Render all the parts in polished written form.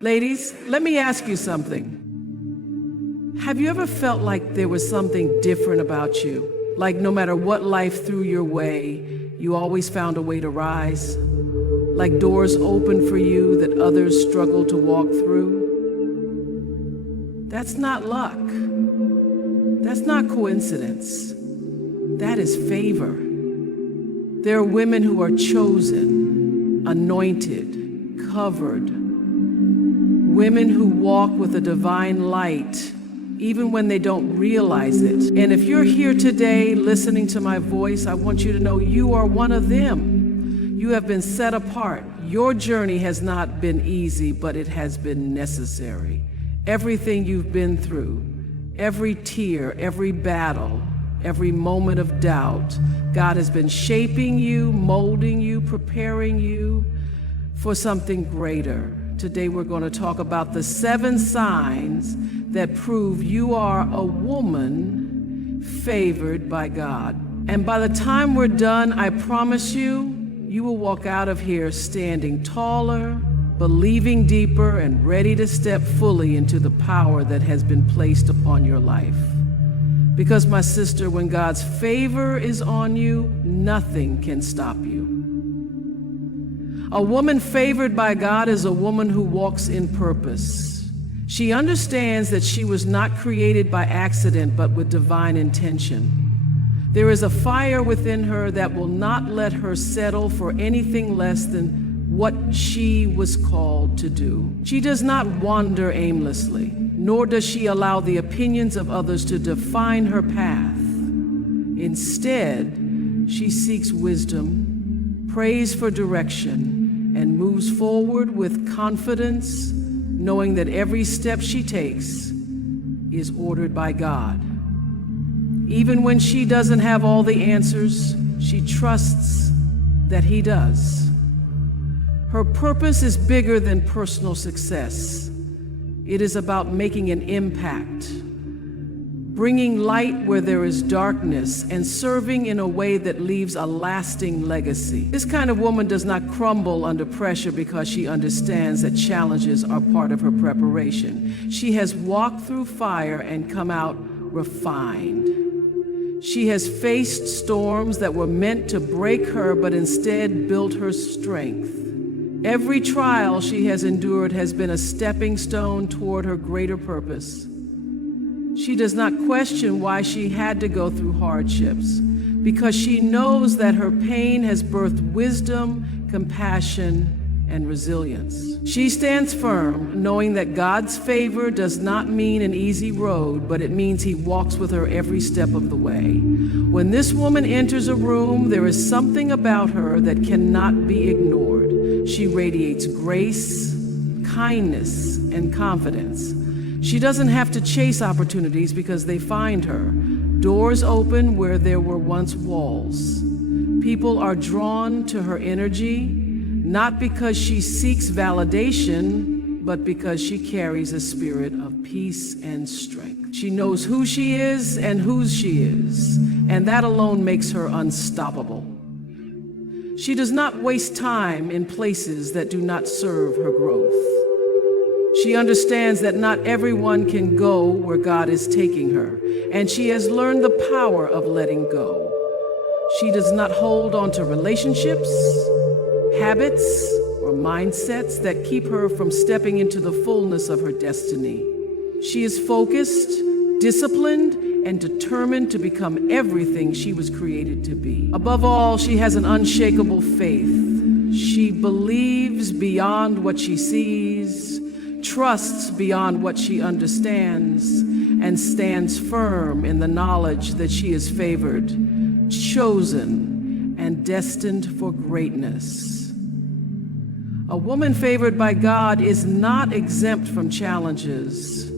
Ladies, let me ask you something. Have you ever felt like there was something different about you? Like no matter what life threw your way, you always found a way to rise? Like doors opened for you that others struggled to walk through? That's not luck. That's not coincidence. That is favor. There are women who are chosen, anointed, covered. Women who walk with a divine light, even when they don't realize it. And if you're here today listening to my voice, I want you to know you are one of them. You have been set apart. Your journey has not been easy, but it has been necessary. Everything you've been through, every tear, every battle, every moment of doubt, God has been shaping you, molding you, preparing you for something greater. Today we're going to talk about the 7 signs that prove you are a woman favored by God. And by the time we're done, I promise you, you will walk out of here standing taller, believing deeper, and ready to step fully into the power that has been placed upon your life. Because, my sister, when God's favor is on you, nothing can stop you. A woman favored by God is a woman who walks in purpose. She understands that she was not created by accident, but with divine intention. There is a fire within her that will not let her settle for anything less than what she was called to do. She does not wander aimlessly, nor does she allow the opinions of others to define her path. Instead, she seeks wisdom, prays for direction, and moves forward with confidence, knowing that every step she takes is ordered by God. Even when she doesn't have all the answers, she trusts that He does. Her purpose is bigger than personal success. It is about making an impact, bringing light where there is darkness, and serving in a way that leaves a lasting legacy. This kind of woman does not crumble under pressure because she understands that challenges are part of her preparation. She has walked through fire and come out refined. She has faced storms that were meant to break her, but instead built her strength. Every trial she has endured has been a stepping stone toward her greater purpose. She does not question why she had to go through hardships, because she knows that her pain has birthed wisdom, compassion, and resilience. She stands firm, knowing that God's favor does not mean an easy road, but it means He walks with her every step of the way. When this woman enters a room, there is something about her that cannot be ignored. She radiates grace, kindness, and confidence. She doesn't have to chase opportunities because they find her. Doors open where there were once walls. People are drawn to her energy, not because she seeks validation, but because she carries a spirit of peace and strength. She knows who she is and whose she is, and that alone makes her unstoppable. She does not waste time in places that do not serve her growth. She understands that not everyone can go where God is taking her, and she has learned the power of letting go. She does not hold on to relationships, habits, or mindsets that keep her from stepping into the fullness of her destiny. She is focused, disciplined, and determined to become everything she was created to be. Above all, she has an unshakable faith. She believes beyond what she sees, trusts beyond what she understands, and stands firm in the knowledge that she is favored, chosen, and destined for greatness. A woman favored by God is not exempt from challenges.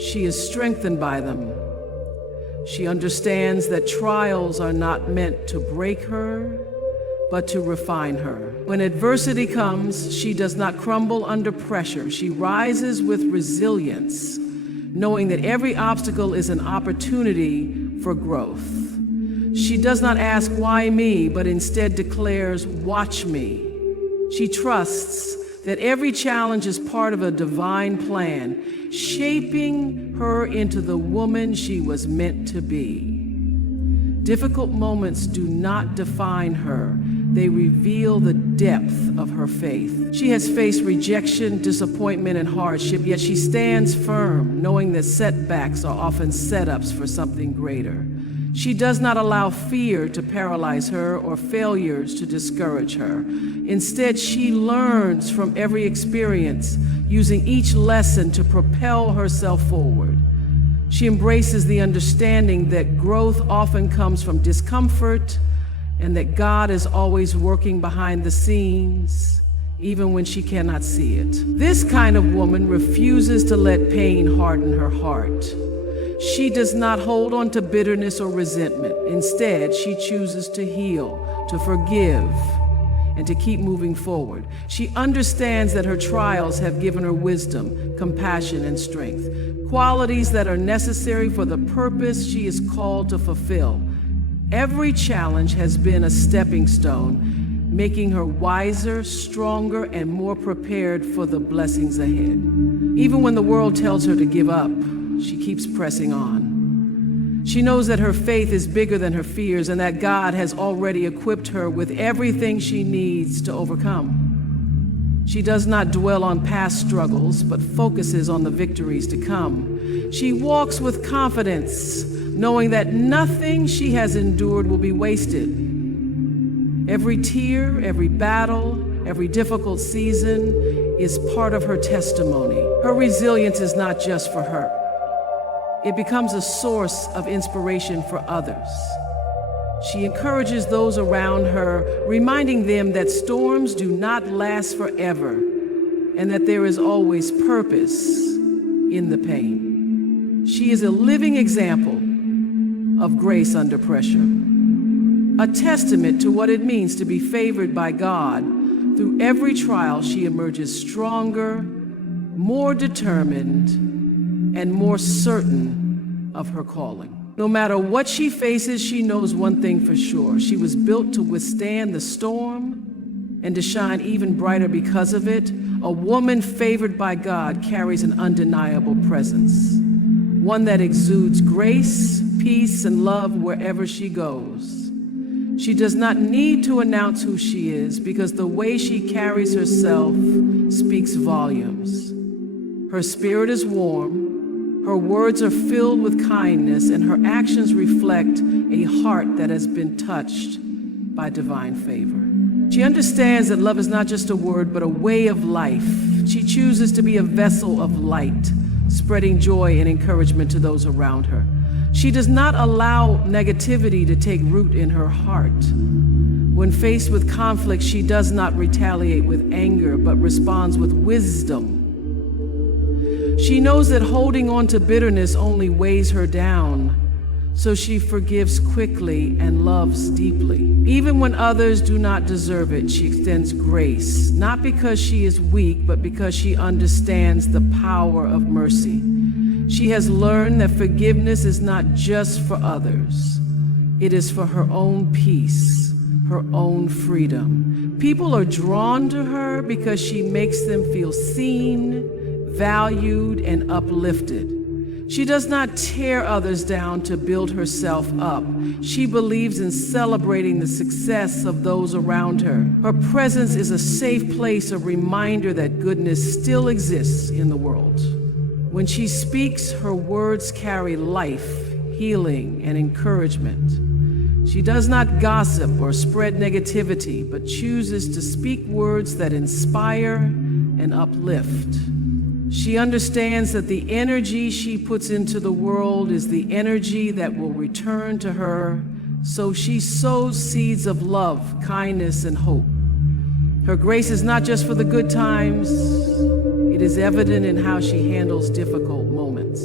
She is strengthened by them. She understands that trials are not meant to break her, but to refine her. When adversity comes, she does not crumble under pressure. She rises with resilience, knowing that every obstacle is an opportunity for growth. She does not ask, "Why me?" but instead declares, "Watch me." She trusts that every challenge is part of a divine plan, shaping her into the woman she was meant to be. Difficult moments do not define her. They reveal the depth of her faith. She has faced rejection, disappointment, and hardship, yet she stands firm, knowing that setbacks are often setups for something greater. She does not allow fear to paralyze her or failures to discourage her. Instead, she learns from every experience, using each lesson to propel herself forward. She embraces the understanding that growth often comes from discomfort, and that God is always working behind the scenes, even when she cannot see it. This kind of woman refuses to let pain harden her heart. She does not hold on to bitterness or resentment. Instead, she chooses to heal, to forgive, and to keep moving forward. She understands that her trials have given her wisdom, compassion, and strength, qualities that are necessary for the purpose she is called to fulfill. Every challenge has been a stepping stone, making her wiser, stronger, and more prepared for the blessings ahead. Even when the world tells her to give up, she keeps pressing on. She knows that her faith is bigger than her fears and that God has already equipped her with everything she needs to overcome. She does not dwell on past struggles, but focuses on the victories to come. She walks with confidence, knowing that nothing she has endured will be wasted. Every tear, every battle, every difficult season is part of her testimony. Her resilience is not just for her. It becomes a source of inspiration for others. She encourages those around her, reminding them that storms do not last forever and that there is always purpose in the pain. She is a living example of grace under pressure, a testament to what it means to be favored by God. Through every trial, she emerges stronger, more determined, and more certain of her calling. No matter what she faces, she knows one thing for sure. She was built to withstand the storm and to shine even brighter because of it. A woman favored by God carries an undeniable presence, one that exudes grace, peace, and love wherever she goes. She does not need to announce who she is because the way she carries herself speaks volumes. Her spirit is warm, her words are filled with kindness, and her actions reflect a heart that has been touched by divine favor. She understands that love is not just a word, but a way of life. She chooses to be a vessel of light, spreading joy and encouragement to those around her. She does not allow negativity to take root in her heart. When faced with conflict, she does not retaliate with anger, but responds with wisdom. She knows that holding on to bitterness only weighs her down, so she forgives quickly and loves deeply. Even when others do not deserve it, she extends grace, not because she is weak, but because she understands the power of mercy. She has learned that forgiveness is not just for others. It is for her own peace, her own freedom. People are drawn to her because she makes them feel seen, valued, and uplifted. She does not tear others down to build herself up. She believes in celebrating the success of those around her. Her presence is a safe place, a reminder that goodness still exists in the world. When she speaks, her words carry life, healing, and encouragement. She does not gossip or spread negativity, but chooses to speak words that inspire and uplift. She understands that the energy she puts into the world is the energy that will return to her, so she sows seeds of love, kindness, and hope. Her grace is not just for the good times. It is evident in how she handles difficult moments.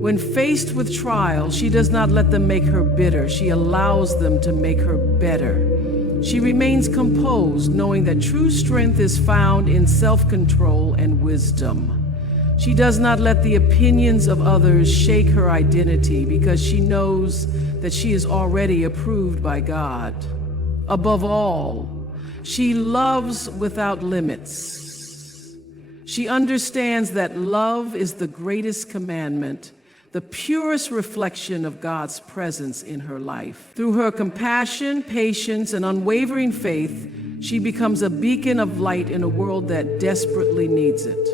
When faced with trials, she does not let them make her bitter. She allows them to make her better. She remains composed, knowing that true strength is found in self-control and wisdom. She does not let the opinions of others shake her identity because she knows that she is already approved by God. Above all, she loves without limits. She understands that love is the greatest commandment, the purest reflection of God's presence in her life. Through her compassion, patience, and unwavering faith, she becomes a beacon of light in a world that desperately needs it.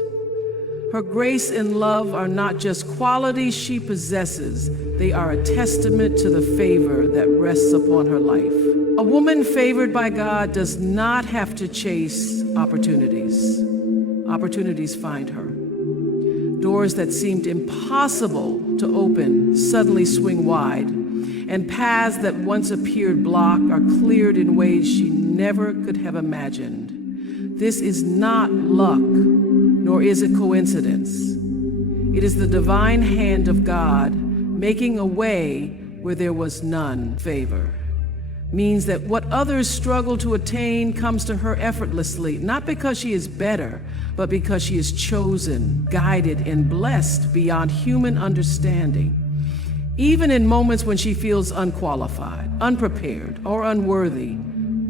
Her grace and love are not just qualities she possesses, they are a testament to the favor that rests upon her life. A woman favored by God does not have to chase opportunities. Opportunities find her. Doors that seemed impossible to open suddenly swing wide, and paths that once appeared blocked are cleared in ways she never could have imagined. This is not luck, nor is it coincidence. It is the divine hand of God making a way where there was none. Favor means that what others struggle to attain comes to her effortlessly, not because she is better, but because she is chosen, guided, and blessed beyond human understanding. Even in moments when she feels unqualified, unprepared, or unworthy,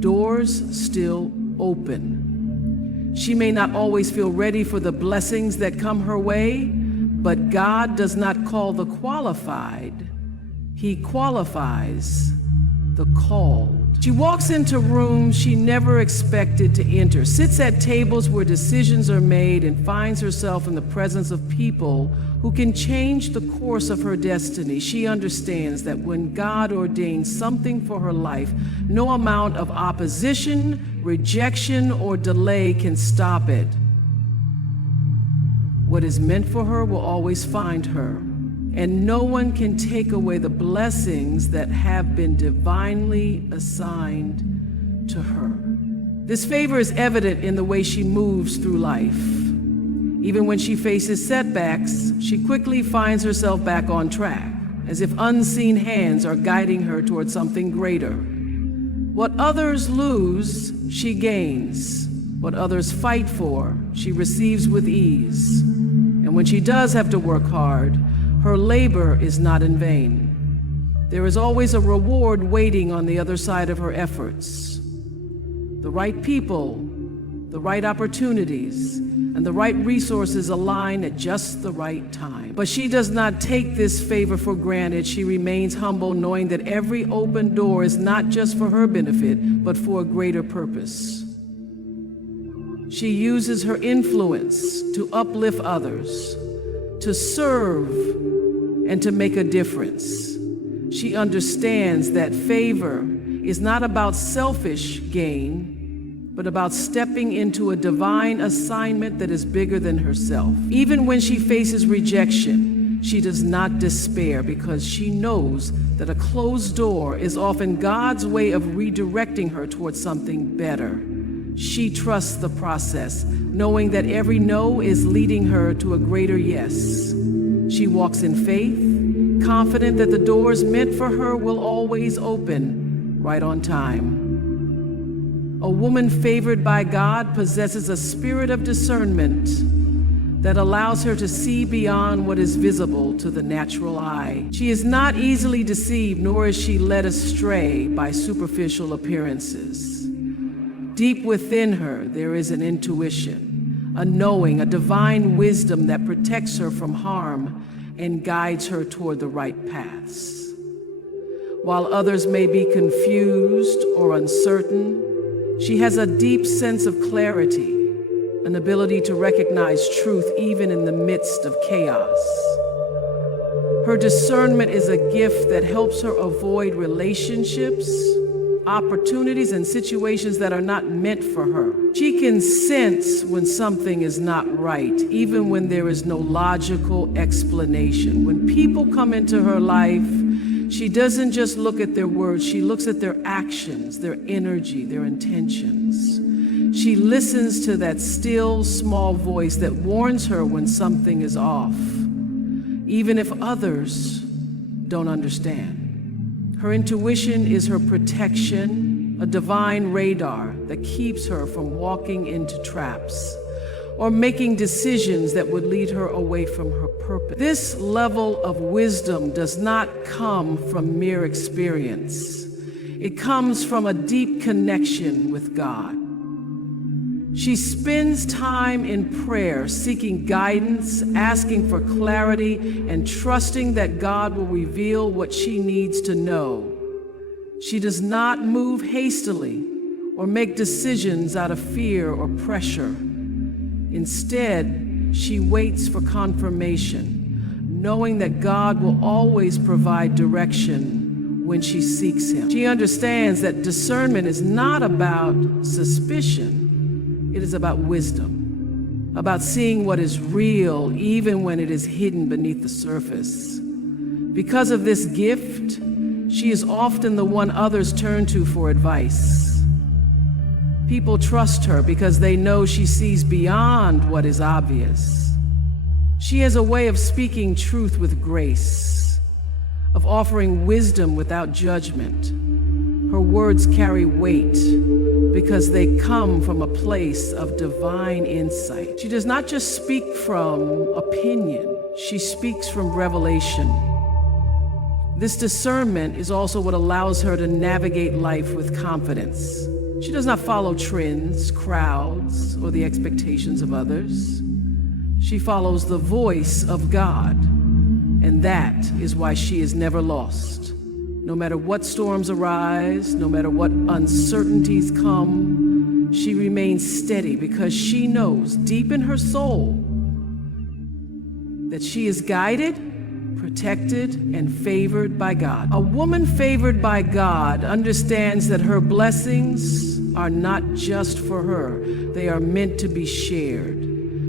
doors still open. She may not always feel ready for the blessings that come her way, but God does not call the qualified. He qualifies the called. She walks into rooms she never expected to enter, sits at tables where decisions are made, and finds herself in the presence of people who can change the course of her destiny. She understands that when God ordains something for her life, no amount of opposition, rejection, or delay can stop it. What is meant for her will always find her, and no one can take away the blessings that have been divinely assigned to her. This favor is evident in the way she moves through life. Even when she faces setbacks, she quickly finds herself back on track, as if unseen hands are guiding her towards something greater. What others lose, she gains. What others fight for, she receives with ease. And when she does have to work hard, her labor is not in vain. There is always a reward waiting on the other side of her efforts. The right people, the right opportunities, and the right resources align at just the right time. But she does not take this favor for granted. She remains humble, knowing that every open door is not just for her benefit, but for a greater purpose. She uses her influence to uplift others, to serve, and to make a difference. She understands that favor is not about selfish gain, but about stepping into a divine assignment that is bigger than herself. Even when she faces rejection, she does not despair, because she knows that a closed door is often God's way of redirecting her towards something better. She trusts the process, knowing that every no is leading her to a greater yes. She walks in faith, confident that the doors meant for her will always open right on time. A woman favored by God possesses a spirit of discernment that allows her to see beyond what is visible to the natural eye. She is not easily deceived, nor is she led astray by superficial appearances. Deep within her, there is an intuition, a knowing, a divine wisdom that protects her from harm and guides her toward the right paths. While others may be confused or uncertain, she has a deep sense of clarity, an ability to recognize truth even in the midst of chaos. Her discernment is a gift that helps her avoid relationships, opportunities, and situations that are not meant for her. She can sense when something is not right, even when there is no logical explanation. When people come into her life, she doesn't just look at their words, she looks at their actions, their energy, their intentions. She listens to that still, small voice that warns her when something is off, even if others don't understand. Her intuition is her protection, a divine radar that keeps her from walking into traps or making decisions that would lead her away from her purpose. This level of wisdom does not come from mere experience. It comes from a deep connection with God. She spends time in prayer, seeking guidance, asking for clarity, and trusting that God will reveal what she needs to know. She does not move hastily or make decisions out of fear or pressure. Instead, she waits for confirmation, knowing that God will always provide direction when she seeks Him. She understands that discernment is not about suspicion. It is about wisdom, about seeing what is real even when it is hidden beneath the surface. Because of this gift, she is often the one others turn to for advice. People trust her because they know she sees beyond what is obvious. She has a way of speaking truth with grace, of offering wisdom without judgment. Her words carry weight because they come from a place of divine insight. She does not just speak from opinion, she speaks from revelation. This discernment is also what allows her to navigate life with confidence. She does not follow trends, crowds, or the expectations of others. She follows the voice of God, and that is why she is never lost. No matter what storms arise, no matter what uncertainties come, she remains steady because she knows deep in her soul that she is guided, protected, and favored by God. A woman favored by God understands that her blessings are not just for her, they are meant to be shared.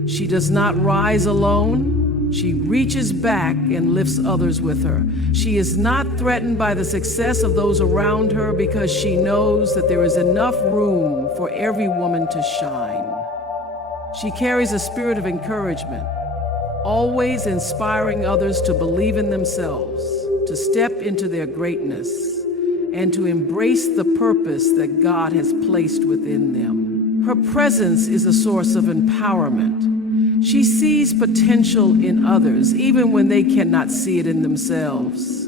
She does not rise alone. She reaches back and lifts others with her. She is not threatened by the success of those around her because she knows that there is enough room for every woman to shine. She carries a spirit of encouragement, always inspiring others to believe in themselves, to step into their greatness, and to embrace the purpose that God has placed within them. Her presence is a source of empowerment. She sees potential in others, even when they cannot see it in themselves.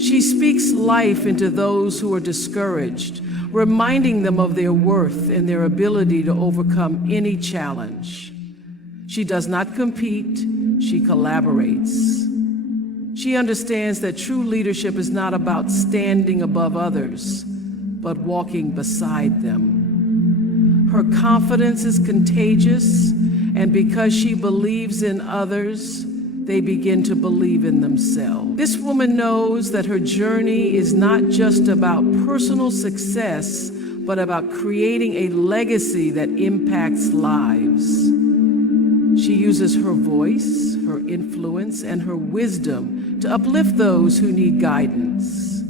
She speaks life into those who are discouraged, reminding them of their worth and their ability to overcome any challenge. She does not compete, she collaborates. She understands that true leadership is not about standing above others, but walking beside them. Her confidence is contagious, and because she believes in others, they begin to believe in themselves. This woman knows that her journey is not just about personal success, but about creating a legacy that impacts lives. She uses her voice, her influence, and her wisdom to uplift those who need guidance.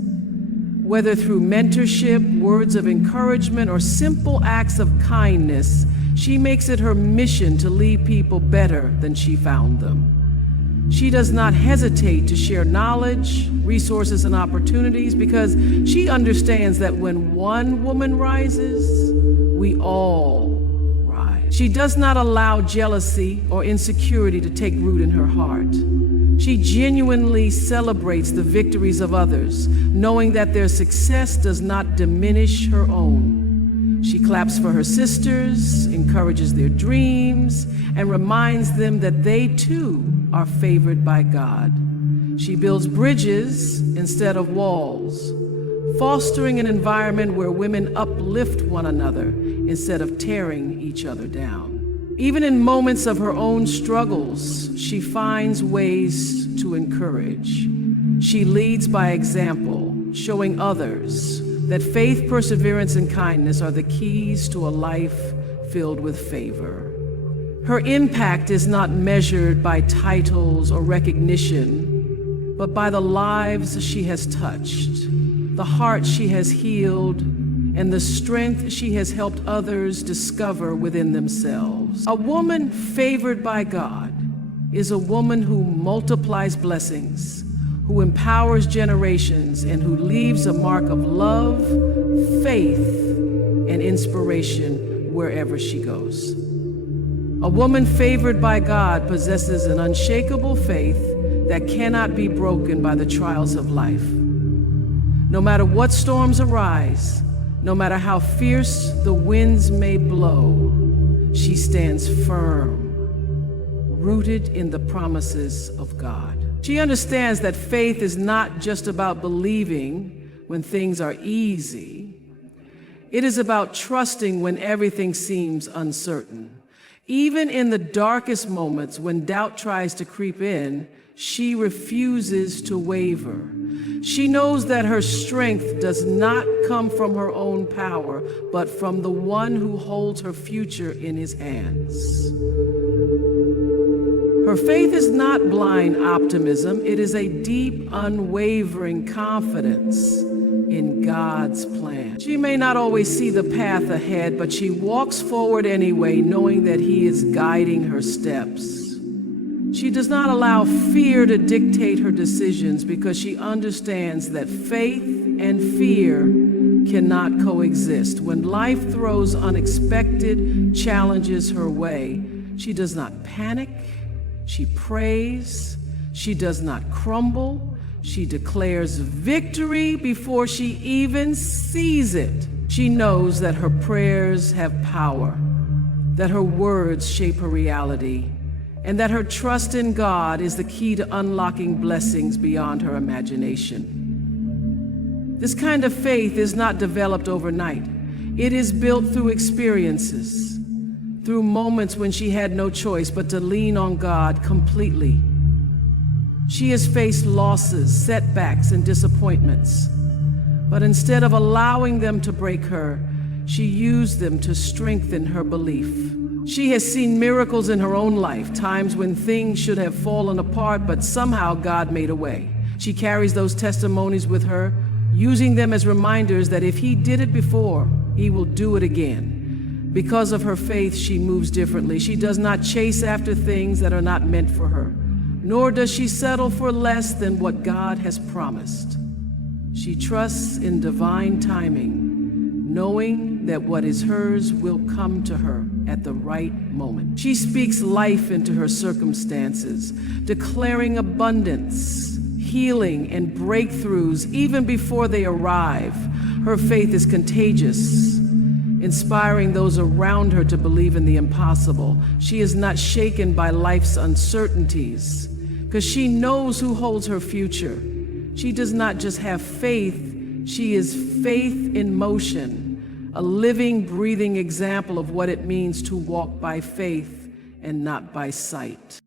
Whether through mentorship, words of encouragement, or simple acts of kindness, she makes it her mission to leave people better than she found them. She does not hesitate to share knowledge, resources, and opportunities because she understands that when one woman rises, we all rise. She does not allow jealousy or insecurity to take root in her heart. She genuinely celebrates the victories of others, knowing that their success does not diminish her own. She claps for her sisters, encourages their dreams, and reminds them that they too are favored by God. She builds bridges instead of walls, fostering an environment where women uplift one another instead of tearing each other down. Even in moments of her own struggles, she finds ways to encourage. She leads by example, showing others that faith, perseverance, and kindness are the keys to a life filled with favor. Her impact is not measured by titles or recognition, but by the lives she has touched, the hearts she has healed, and the strength she has helped others discover within themselves. A woman favored by God is a woman who multiplies blessings, who empowers generations, and who leaves a mark of love, faith, and inspiration wherever she goes. A woman favored by God possesses an unshakable faith that cannot be broken by the trials of life. No matter what storms arise, no matter how fierce the winds may blow, she stands firm, rooted in the promises of God. She understands that faith is not just about believing when things are easy. It is about trusting when everything seems uncertain. Even in the darkest moments when doubt tries to creep in, she refuses to waver. She knows that her strength does not come from her own power, but from the one who holds her future in his hands. Her faith is not blind optimism. It is a deep, unwavering confidence in God's plan. She may not always see the path ahead, but she walks forward anyway, knowing that He is guiding her steps. She does not allow fear to dictate her decisions because she understands that faith and fear cannot coexist. When life throws unexpected challenges her way, she does not panic. She prays. She does not crumble. She declares victory before she even sees it. She knows that her prayers have power, that her words shape her reality, and that her trust in God is the key to unlocking blessings beyond her imagination. This kind of faith is not developed overnight. It is built through experiences, through moments when she had no choice but to lean on God completely. She has faced losses, setbacks, and disappointments, but instead of allowing them to break her, she used them to strengthen her belief. She has seen miracles in her own life, times when things should have fallen apart, but somehow God made a way. She carries those testimonies with her, using them as reminders that if He did it before, He will do it again. Because of her faith, she moves differently. She does not chase after things that are not meant for her, nor does she settle for less than what God has promised. She trusts in divine timing, knowing that what is hers will come to her at the right moment. She speaks life into her circumstances, declaring abundance, healing, and breakthroughs even before they arrive. Her faith is contagious, inspiring those around her to believe in the impossible. She is not shaken by life's uncertainties because she knows who holds her future. She does not just have faith, she is faith in motion, a living, breathing example of what it means to walk by faith and not by sight.